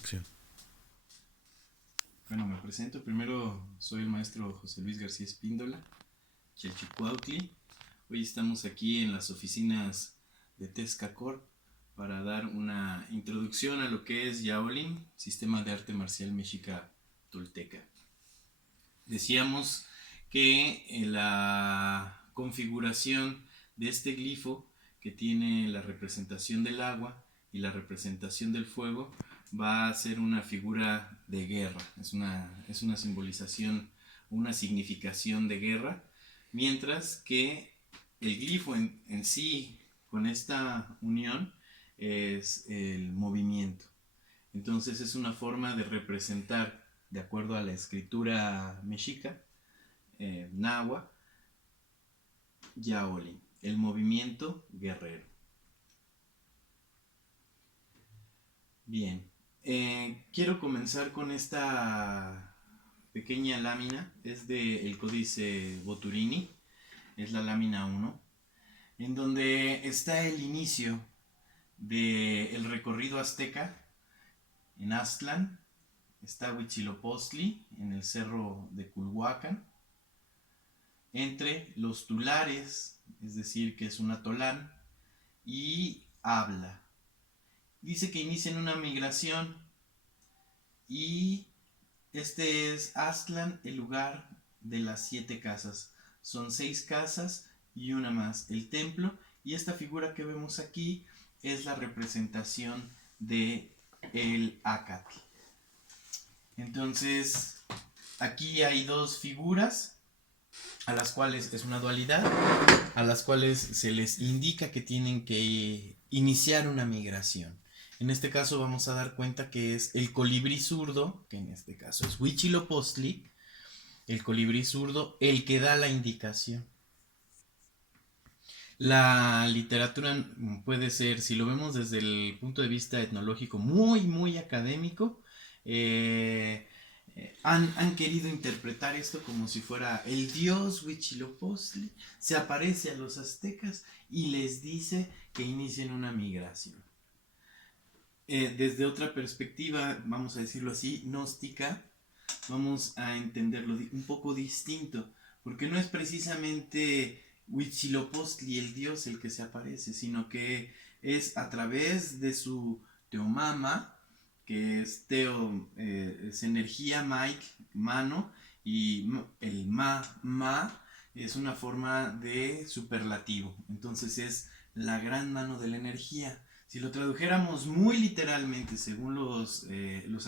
Acción. Bueno, me presento. Primero soy el maestro José Luis García Espíndola, Chalchicuautli. Hoy estamos aquí en las oficinas de Tezcacor para dar una introducción a lo que es Yaolin, Sistema de Arte Marcial Mexica Tolteca. Decíamos que en la configuración de este glifo, que tiene la representación del agua y la representación del fuego, va a ser una figura de guerra, es una simbolización, una significación de guerra, mientras que el glifo en sí, con esta unión, es el movimiento. Entonces es una forma de representar, de acuerdo a la escritura mexica, náhuatl, Yaolin, el movimiento guerrero. Bien, quiero comenzar con esta pequeña lámina, es del Códice Boturini, es la lámina 1, en donde está el inicio del recorrido azteca en Aztlán, está Huitzilopochtli en el cerro de Culhuacán, entre los tulares, es decir, que es un atolán, y habla. Dice que inician una migración y este es Aztlán, el lugar de las 7 casas. Son 6 casas y una más, el templo, y esta figura que vemos aquí es la representación de el Acatl. Entonces, aquí hay dos figuras a las cuales es una dualidad, a las cuales se les indica que tienen que iniciar una migración. En este caso vamos a dar cuenta que es el colibrí zurdo, que en este caso es Huitzilopochtli, el colibrí zurdo, el que da la indicación. La literatura puede ser, si lo vemos desde el punto de vista etnológico, muy académico. Han querido interpretar esto como si fuera el dios Huitzilopochtli, se aparece a los aztecas y les dice que inicien una migración. Desde otra perspectiva, vamos a decirlo así, gnóstica, vamos a entenderlo un poco distinto, porque no es precisamente Huitzilopochtli el dios el que se aparece, sino que es a través de su teomama, que es teo, es energía, Mike, mano, y el ma es una forma de superlativo, entonces es la gran mano de la energía. Si lo tradujéramos muy literalmente, según los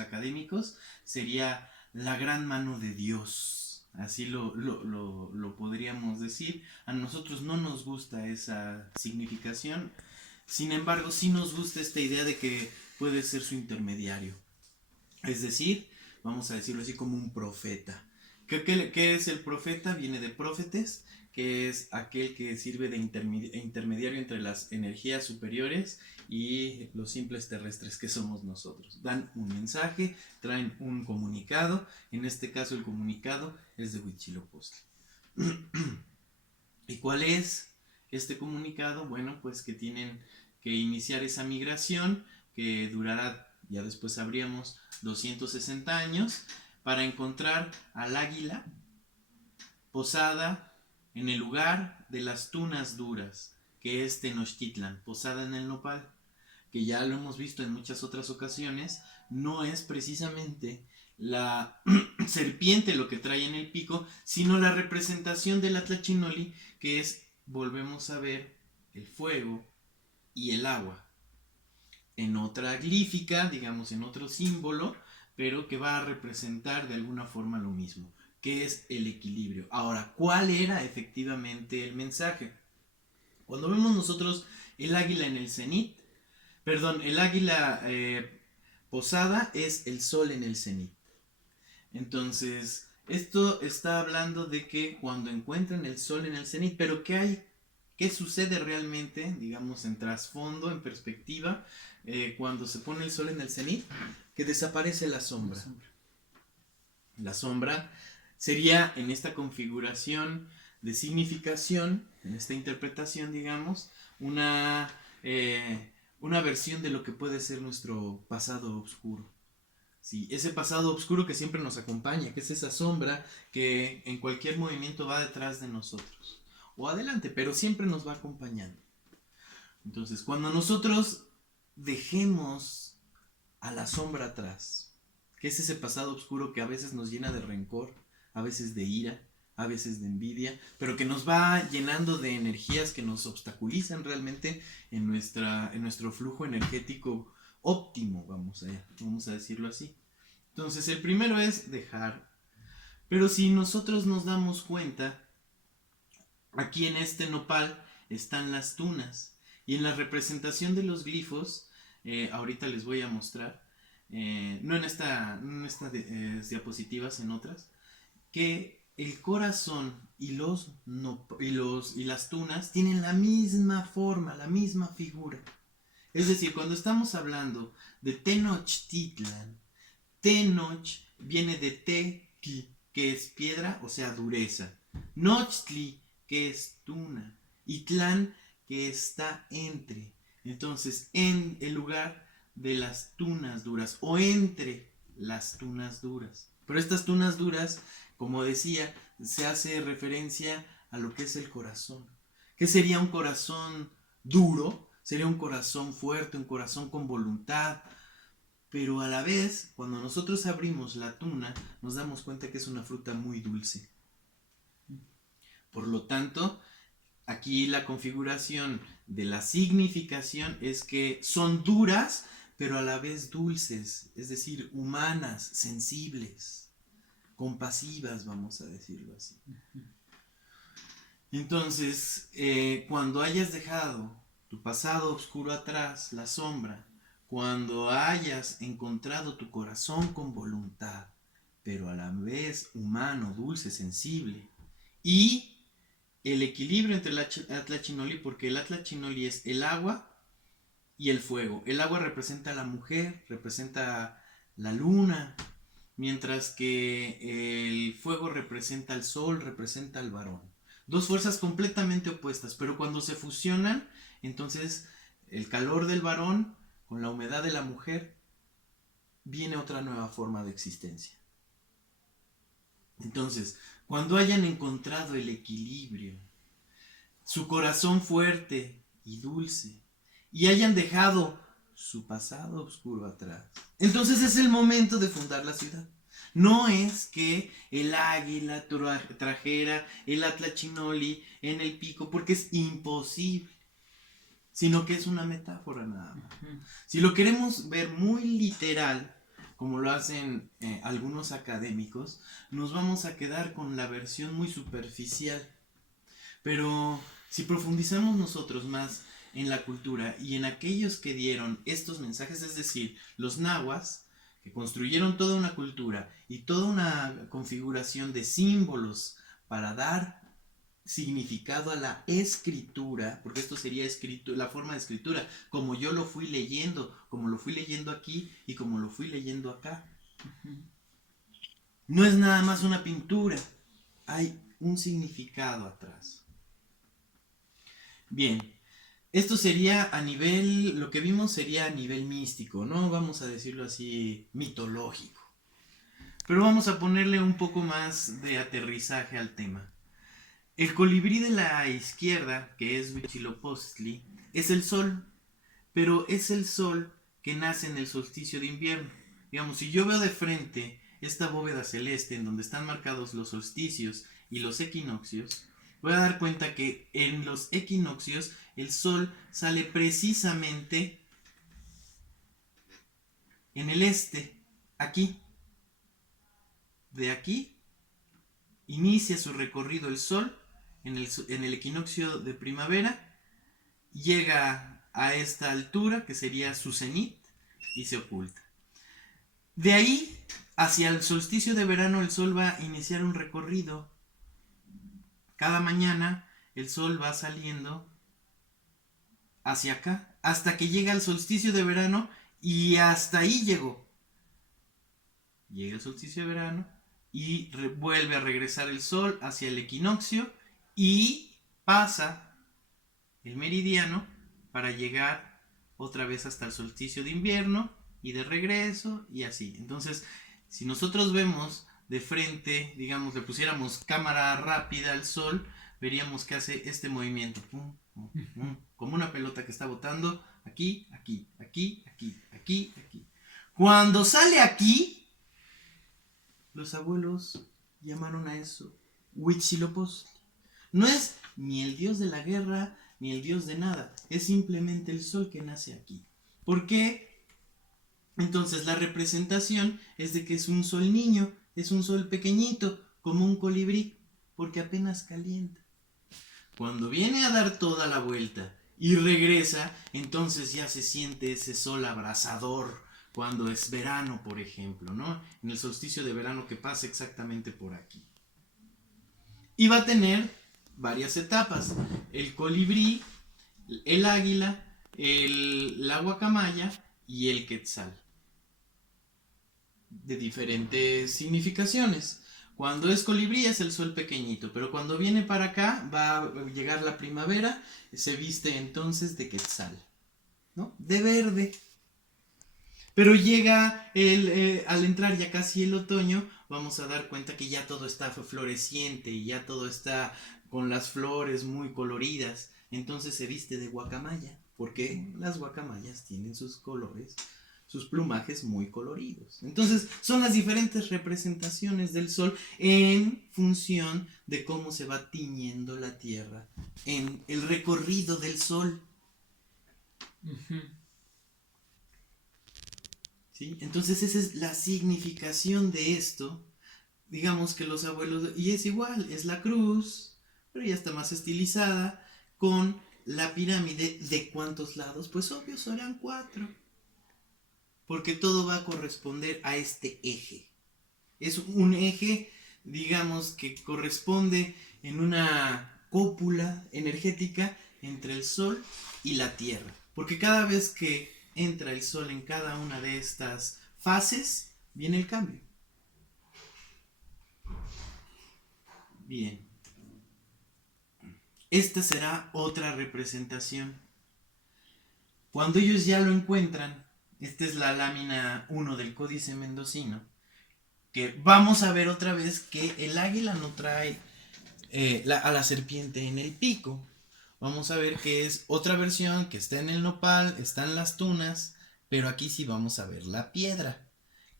académicos, sería la gran mano de Dios. Así lo podríamos decir. A nosotros no nos gusta esa significación. Sin embargo, sí nos gusta esta idea de que puede ser su intermediario. Es decir, vamos a decirlo así, como un profeta. ¿Qué es el profeta? Viene de profetes, que es aquel que sirve de intermediario entre las energías superiores y los simples terrestres que somos nosotros. Dan un mensaje, traen un comunicado, en este caso el comunicado es de Huitzilopochtli. ¿Y cuál es este comunicado? Bueno, pues que tienen que iniciar esa migración que durará, ya después sabríamos, 260 años para encontrar al águila posada en el lugar de las tunas duras, que es Tenochtitlan, posada en el nopal, que ya lo hemos visto en muchas otras ocasiones, no es precisamente la serpiente lo que trae en el pico, sino la representación de la Tlachinoli, que es, volvemos a ver, el fuego y el agua. En otra glífica, digamos en otro símbolo, pero que va a representar de alguna forma lo mismo, que es el equilibrio. Ahora, ¿cuál era efectivamente el mensaje? Cuando vemos nosotros el águila en el cenit, perdón, el águila posada es el sol en el cenit. Entonces, esto está hablando de que cuando encuentran el sol en el cenit, pero ¿qué hay? ¿Qué sucede realmente, digamos, en trasfondo, en perspectiva, cuando se pone el sol en el cenit? Que desaparece la sombra. La sombra sería en esta configuración de significación, en esta interpretación, digamos, una versión de lo que puede ser nuestro pasado oscuro. Sí, ese pasado oscuro que siempre nos acompaña, que es esa sombra que en cualquier movimiento va detrás de nosotros. O adelante, pero siempre nos va acompañando. Entonces, cuando nosotros dejemos a la sombra atrás, que es ese pasado oscuro que a veces nos llena de rencor, a veces de ira, a veces de envidia, pero que nos va llenando de energías que nos obstaculizan realmente en nuestro flujo energético óptimo, vamos a decirlo así. Entonces, el primero es dejar. Pero si nosotros nos damos cuenta, aquí en este nopal están las tunas. Y en la representación de los glifos, ahorita les voy a mostrar, no en esta diapositivas, en otras, que el corazón y las tunas tienen la misma forma, la misma figura. Es decir, cuando estamos hablando de Tenochtitlan, Tenoch viene de Tequi, que es piedra, o sea, dureza. Nochtli, que es tuna. Y Tlán, que está entre. Entonces, en el lugar de las tunas duras, o entre las tunas duras. Pero estas tunas duras, como decía, se hace referencia a lo que es el corazón. ¿Qué sería un corazón duro? Sería un corazón fuerte, un corazón con voluntad. Pero a la vez, cuando nosotros abrimos la tuna, nos damos cuenta que es una fruta muy dulce. Por lo tanto, aquí la configuración de la significación es que son duras, pero a la vez dulces, es decir, humanas, sensibles, compasivas, vamos a decirlo así. Entonces, cuando hayas dejado tu pasado oscuro atrás, la sombra, cuando hayas encontrado tu corazón con voluntad, pero a la vez humano, dulce, sensible, y el equilibrio entre el Atlachinoli, porque el Atlachinoli es el agua y el fuego. El agua representa a la mujer, representa la luna, mientras que el fuego representa al sol, representa al varón. Dos fuerzas completamente opuestas, pero cuando se fusionan, entonces el calor del varón con la humedad de la mujer, viene otra nueva forma de existencia. Entonces, cuando hayan encontrado el equilibrio, su corazón fuerte y dulce, y hayan dejado su pasado oscuro atrás, entonces es el momento de fundar la ciudad. No es que el águila trajera el Atlachinoli en el pico, porque es imposible, sino que es una metáfora nada más. Si lo queremos ver muy literal, como lo hacen algunos académicos, nos vamos a quedar con la versión muy superficial. Pero si profundizamos nosotros más en la cultura y en aquellos que dieron estos mensajes, es decir, los nahuas, que construyeron toda una cultura y toda una configuración de símbolos para dar significado a la escritura, porque esto sería la forma de escritura, como yo lo fui leyendo, como lo fui leyendo aquí y como lo fui leyendo acá. No es nada más una pintura, hay un significado atrás. Bien, esto sería a nivel, lo que vimos sería a nivel místico, ¿no? Vamos a decirlo así, mitológico. Pero vamos a ponerle un poco más de aterrizaje al tema. El colibrí de la izquierda, que es Huitzilopochtli, es el sol, pero es el sol que nace en el solsticio de invierno. Digamos, si yo veo de frente esta bóveda celeste en donde están marcados los solsticios y los equinoccios, voy a dar cuenta que en los equinoccios el sol sale precisamente en el este, aquí. De aquí inicia su recorrido el sol en el equinoccio de primavera, llega a esta altura que sería su cenit y se oculta. De ahí hacia el solsticio de verano el sol va a iniciar un recorrido. Cada mañana el sol va saliendo hacia acá hasta que llega al solsticio de verano y hasta ahí llegó. Llega el solsticio de verano y vuelve a regresar el sol hacia el equinoccio y pasa el meridiano para llegar otra vez hasta el solsticio de invierno y de regreso y así. Entonces, si nosotros vemos de frente, digamos, le pusiéramos cámara rápida al sol, veríamos que hace este movimiento, pum, pum, pum, como una pelota que está botando aquí, aquí, aquí, aquí, aquí, aquí. Cuando sale aquí, los abuelos llamaron a eso Huitzilopochtli. No es ni el dios de la guerra, ni el dios de nada, es simplemente el sol que nace aquí. ¿Por qué? Entonces la representación es de que es un sol niño, es un sol pequeñito, como un colibrí, porque apenas calienta. Cuando viene a dar toda la vuelta y regresa, entonces ya se siente ese sol abrasador, cuando es verano, por ejemplo, ¿no? En el solsticio de verano que pasa exactamente por aquí. Y va a tener varias etapas: el colibrí, el águila, la guacamaya y el quetzal, de diferentes significaciones. Cuando es colibrí es el sol pequeñito, pero cuando viene para acá va a llegar la primavera, se viste entonces de quetzal, ¿no? De verde. Pero llega al entrar ya casi el otoño, vamos a dar cuenta que ya todo está floreciente y ya todo está con las flores muy coloridas. Entonces se viste de guacamaya, porque las guacamayas tienen sus colores, sus plumajes muy coloridos. Entonces son las diferentes representaciones del sol en función de cómo se va tiñendo la tierra en el recorrido del sol. ¿Sí? Entonces esa es la significación de esto. Digamos que los abuelos, y es igual, es la cruz, pero ya está más estilizada, con la pirámide. ¿De cuántos lados? Pues obvio serán 4, porque todo va a corresponder a este eje. Es un eje, digamos, que corresponde en una cúpula energética entre el sol y la tierra, porque cada vez que entra el sol en cada una de estas fases, viene el cambio. Bien. Esta será otra representación. Cuando ellos ya lo encuentran, esta es la lámina 1 del Códice Mendocino, que vamos a ver otra vez que el águila no trae a la serpiente en el pico. Vamos a ver que es otra versión, que está en el nopal, están las tunas, pero aquí sí vamos a ver la piedra.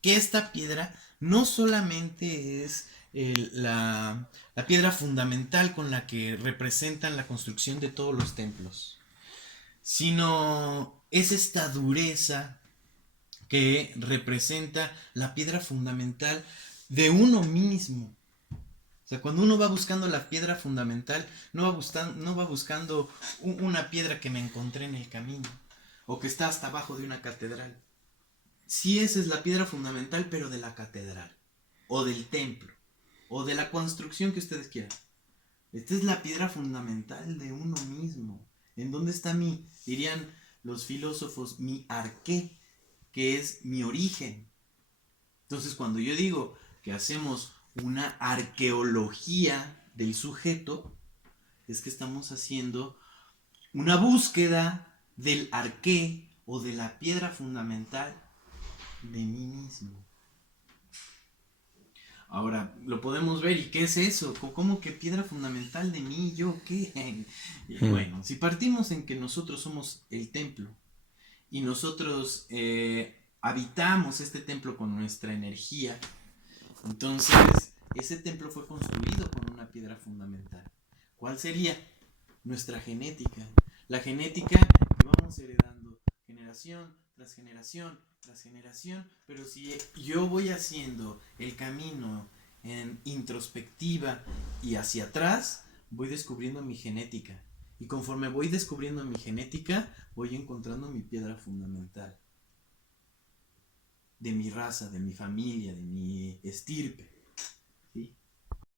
Que esta piedra no solamente es la piedra fundamental con la que representan la construcción de todos los templos, sino es esta dureza que representa la piedra fundamental de uno mismo. O sea, cuando uno va buscando la piedra fundamental, no va buscando una piedra que me encontré en el camino o que está hasta abajo de una catedral. Sí, esa es la piedra fundamental, pero de la catedral o del templo o de la construcción que ustedes quieran. Esta es la piedra fundamental de uno mismo. ¿En dónde está dirían los filósofos, mi arqué, que es mi origen? Entonces, cuando yo digo que hacemos una arqueología del sujeto, es que estamos haciendo una búsqueda del arqué o de la piedra fundamental de mí mismo. Ahora, lo podemos ver, ¿y qué es eso? ¿Cómo que piedra fundamental de mí? ¿Yo qué? Bueno, si partimos en que nosotros somos el templo y nosotros habitamos este templo con nuestra energía, entonces ese templo fue construido con una piedra fundamental. ¿Cuál sería? Nuestra genética. La genética que vamos heredando generación tras generación tras generación, pero si yo voy haciendo el camino en introspectiva y hacia atrás, voy descubriendo mi genética. Y conforme voy descubriendo mi genética, voy encontrando mi piedra fundamental. De mi raza, de mi familia, de mi estirpe.